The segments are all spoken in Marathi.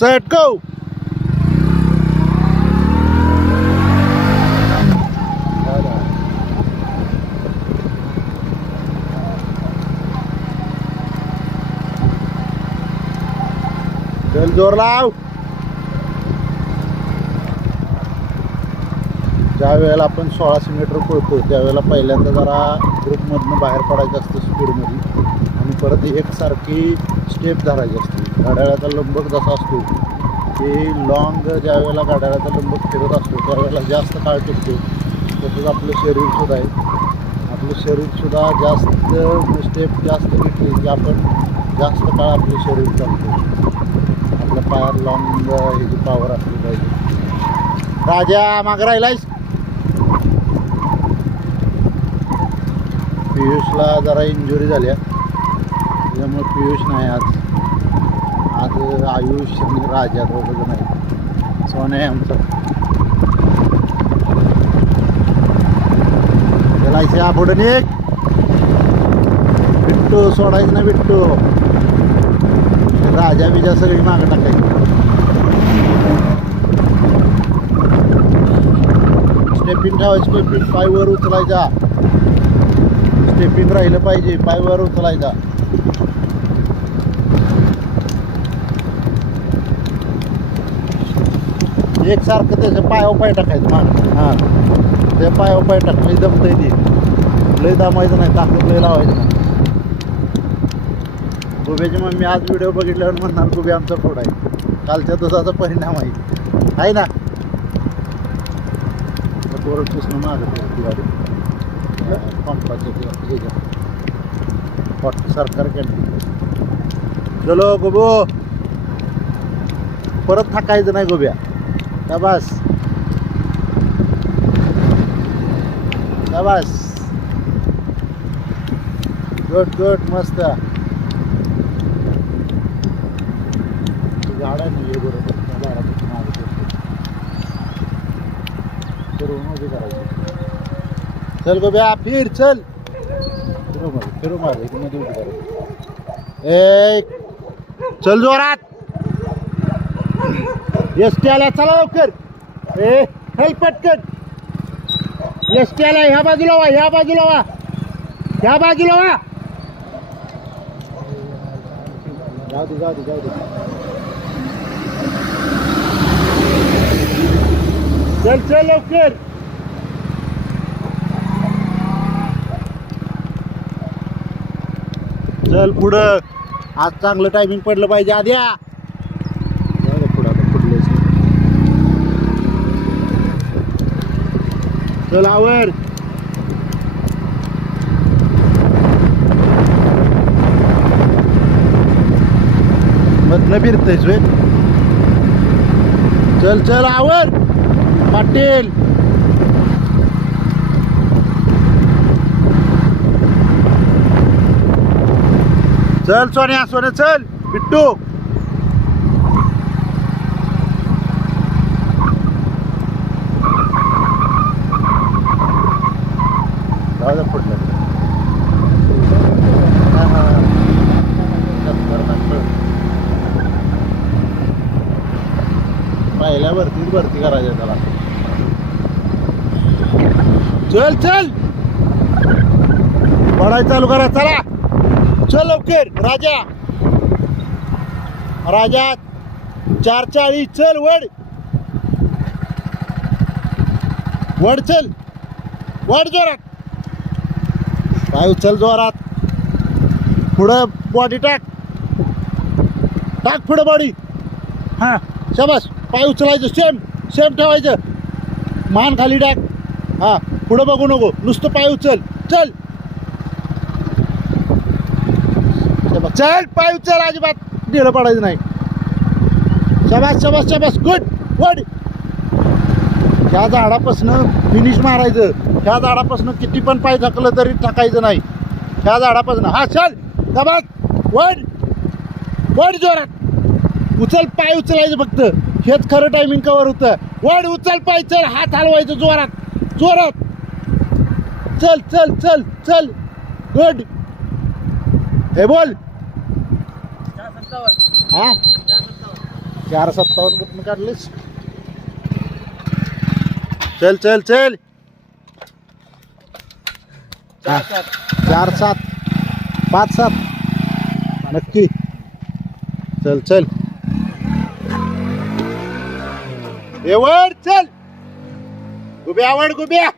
set go! चल जोर लाव ज्या वेळेला आपण सोळाशे मीटर पळतो त्यावेळेला पहिल्यांदा जरा ग्रुपमधनं बाहेर पडायचं असतं स्पीडमध्ये आणि परत एकसारखी स्टेप धरायची असते. गाड्याचा लंबक जसा असतो ते लॉंग ज्या वेळेला गाड्याचा लंबक फिरत असतो त्यावेळेला जास्त काळ टिकतो तसंच आपलं शरीरसुद्धा आहे. आपलं शरीरसुद्धा जास्त स्टेप जास्त घेतली की आपण जास्त काळ आपलं शरीर चालतो. आपल्या पायात लॉंग ह्याची पॉवर असली पाहिजे. राजा माग राहिलायस? पियुषला जरा इंजुरी झाल्या त्याच्यामुळे पियुष नाही आज. आज आयुष आणि राजा दोघं जण आहेत. सोने आहे आमचं. गेलायच्या आपण एक विट्टू सोडायचं ना विट्टू राजा बिजा सगळी मागं टाकायची. स्टेपिंग ठेवायची स्टेपिंग पायवर उचलायचा. स्टेपिंग राहिलं पाहिजे पायवर उचलायचा. एकसारखं त्याचं पायावर पाय टाकायचं माग. हां. ते पायावर पाय टाक लई दमतंय ते. लई दामायचं नाही ताकद लई लावायचं नाही. गुब्याची मग मी आज व्हिडिओ बघितल्यावर म्हणणार गुबे आमचा फोड आहे. कालच्या दुधाचा परिणाम आहे. आहे ना? गाडी. सरकार कॅन्टीन चलो गोबो परत थाकायचं नाही गोब्या. शाबास. शाबास. गुड गुड मस्त. गाड्या नाही आहे बरोबर त्या झाडापासून मागे पडतो. उभी करायची. चल गोब्या फिर चल. फिरू मार फिरू मारमध्ये उभी करायची. एक चल जोरात. एस टी आला चला लवकर. ए चल पटकन. एस टी आला ह्या बाजूला वा ह्या बाजूला वा. ह्या बाजूला वा. जाऊ दे जाऊ दे जाऊ दे. चल चल लवकर. चल पुढं. आज चांगलं टायमिंग पडलं पाहिजे आद्या जाऊ दे पुढं आता पुढलेच. चल आवर. मधनं फिरतेस वे चल चल आवर. पाटील. चल सोन्या सोने चल. बिट्टू जाऊ दे पुढलं हा, हा, हा. नंतर, नंतर. पहिल्या भरतीच भरती करायचं त्याला चल चल. पडाय चालू करा चला. चल लवकर राजा. राजा चार चाळीस चल वड. वड चल. वड जोरात. पाय उचल जोरात. पुढं बॉडी टाक. टाक पुढं बॉडी हां. शाबास. पाय उचलायचं सेम सेम ठेवायचं. मान खाली टाक. हां. पुढं बघू नको. नुसतं पाय उचल. चल. चल पाय उचल अजिबात ढिलं पडायचं नाही. शबास शबास शबास. गुड. गुड ह्या झाडापासनं फिनिश मारायचं. ह्या झाडापासनं किती पण पाय थकलं तरी टाकायचं नाही. ह्या झाडापासनं. हा चल. शबास. वड. वड जोरात. उचल पाय उचलायचं फक्त. हेच खरं टायमिंग कवर होतं. वड उचल पाय चल हात हलवायचं जोरात. जोरात. चल चल चल चल. गुड हे बोल. हा? चार सत्तावन्न कुठून काढलीस? चल चल चल. चार सात. पाच सात. नक्की. चल चल. एवढ चल. गुब्या आवड गुब्या.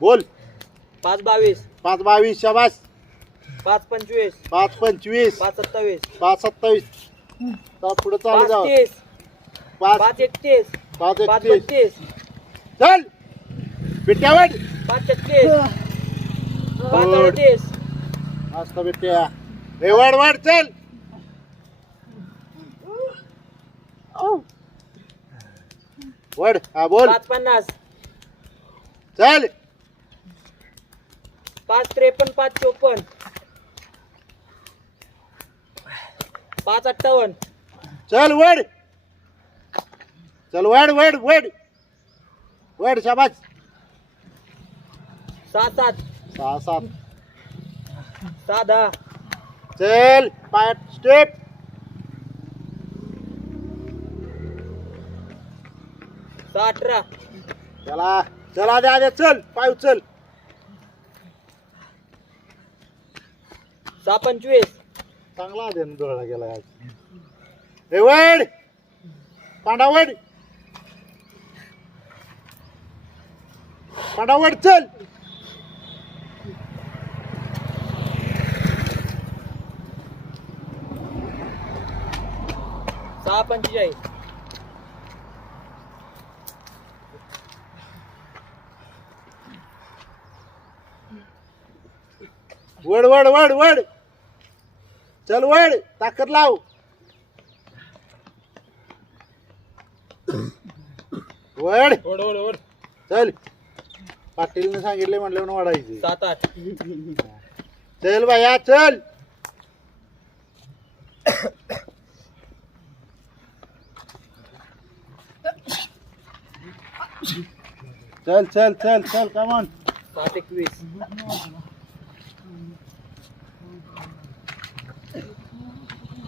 बोल. पाच बावीस. पाच बावीस शाबास. पाच पंचवीस. पाच पंचवीस. पाच सत्तावीस. पाच सत्तावीस. पुढे चालू पाच जाऊ तीस. पाच. पाच एकतीस. पाच पाच एकतीस. बत्तीस चल. बिट्यावड पाच छत्तीस. पाच. अडतीस. मस्त बिट्या. ए वड वड चल. वड हा बोल. पाच पन्नास. चल. पाच त्रेपन्न पाच चोपन्न. पाच अठ्ठावन्न. चल वड. चल वड वड वड. वड शाबास. सहा सात. सहा सात. सहा दहा. चल पाय स्टेप. सहा अठरा. चला चला आधी आधी चल पाय उचल. सहा पंचवीस चांगला डोळा गेला आज. ए वड! पांडावड पांडावड चल! सहा पंचेचाळीस वड वड वड वड! चल वड ताकद लाव. वड ओढ ओढ ओढ. चल. पाटीलने सांगितले म्हणलं वाढायचे. सात आठ. चल बाया चल. चल चल चल चल कमॉन सात एकवीस.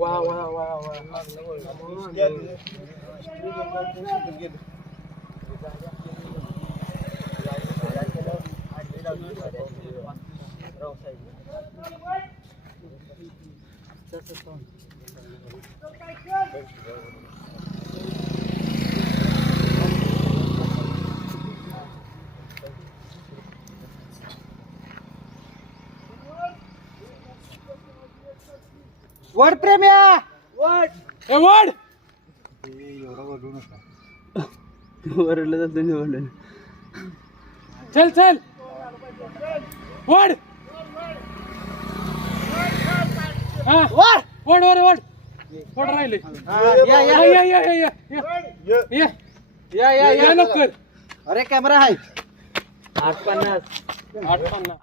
वा वा वा वा वड प्रेम्या! वड! ए वड! वरडलं जातं निवडलं चल चल! वड! हा. वड! वड वड वड! वड राहिले. या, या. या या या या या. या. या. या लवकर. अरे कॅमेरा आहे. आठ पन्नास. आठ पन्नास.